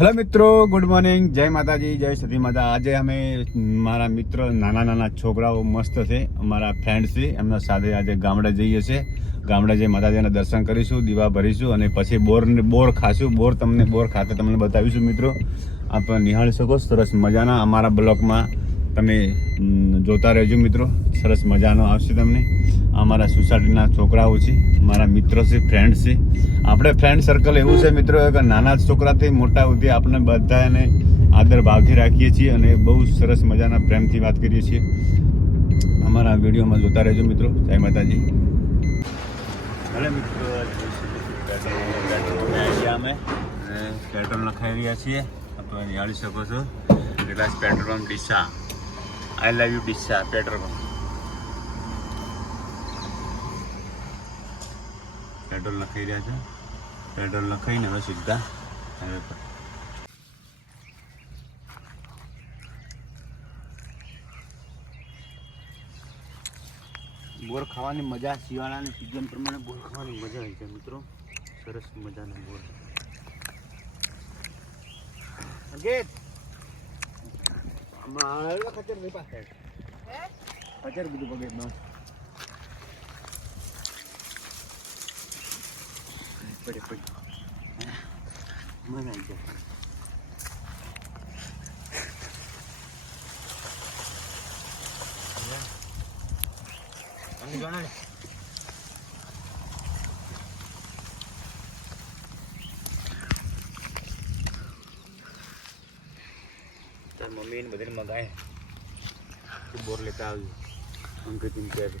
Hello મિત્રો, good morning. જય માતાજી, જય સતી માતા. આજે અમે મારા મિત્રો, નાના નાના છોકરાઓ મસ્ત છે. અમારા ફ્રેન્ડ છે. એમના સાથે આજે ગામડે જઈએ છીએ ગામડે જઈ માતાજીના દર્શન કરીશું, દીવા ભરીશું અને પછી બોર બોર ખાશું. બોર તમને, બોર ખાતે તમને બતાવીશું મિત્રો. આપ નિહાળી શકો, સરસ મજાના અમારા બ્લોકમાં. તમે જોતા રહેજો મિત્રો. સરસ મજાનો આવશે તમને. અમારા સોસાયટીના છોકરાઓ છે મારા મિત્રો છે ફ્રેન્ડ છે. આપણે ફ્રેન્ડ સર્કલ એવું છે મિત્રો કે નાના છોકરાથી મોટા સુધી આપણે બધાને આદર ભાવથી રાખીએ છીએ અને બહુ સરસ મજાના પ્રેમથી વાત કરીએ છીએ. અમારા વિડીયોમાં જોતા રહેજો મિત્રો. જય માતાજી. ભલે મિત્રો અમે પેટ્રોલ નખાઈ રહ્યા છીએ. તમે નિહાળી શકો છો. Reliance petrol pump Deesa. I love you Deesa petrol pump petrol નખાઈ રહ્યા છે પેટ્રોલ નખાઈને હવે સીધા હાઈવે પર બોર ખાવાની મજા શિયાળાની સિઝન પ્રમાણે બોર ખાવાની મજા આવી છે મિત્રો. સરસ મજાના બોર. અંકિત! આવેલો ખચર નહીં પાસે ખચર બધું પગે પડી પડી. મજા આવી જાય અને તાર મમ્મી ને બધાને મગાય. બોર લેતા આવજો. અંકિત કહે છે.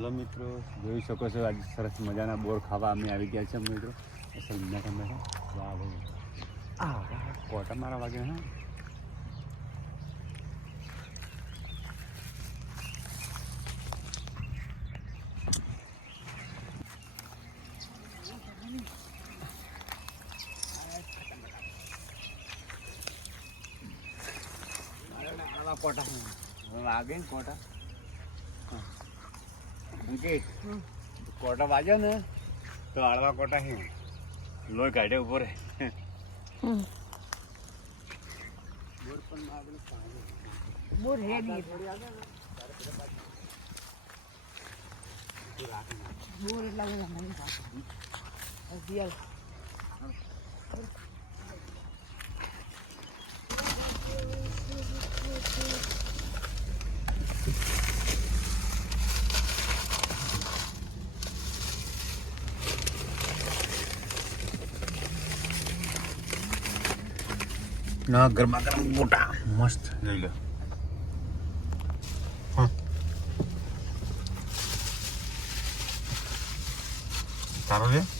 હેલો મિત્રો, જોઈ શકો છો આજે સરસ મજાના બોર ખાવા અમે આવી ગયા છે મિત્રો. મેઠા મેઠા વાહ ભાઈ આ કોટા મારા વાગે, હા? કોટા વાગે કોટા? અંકિત કોટા વાગ્યો ને તો આળવા કોટા હે. લોહી કાઢે ઊભો રે બોર એટલા બધા નહીં ના ગરમા ગરમ મોટા. મસ્ત. જોઈ લો. તારો છે?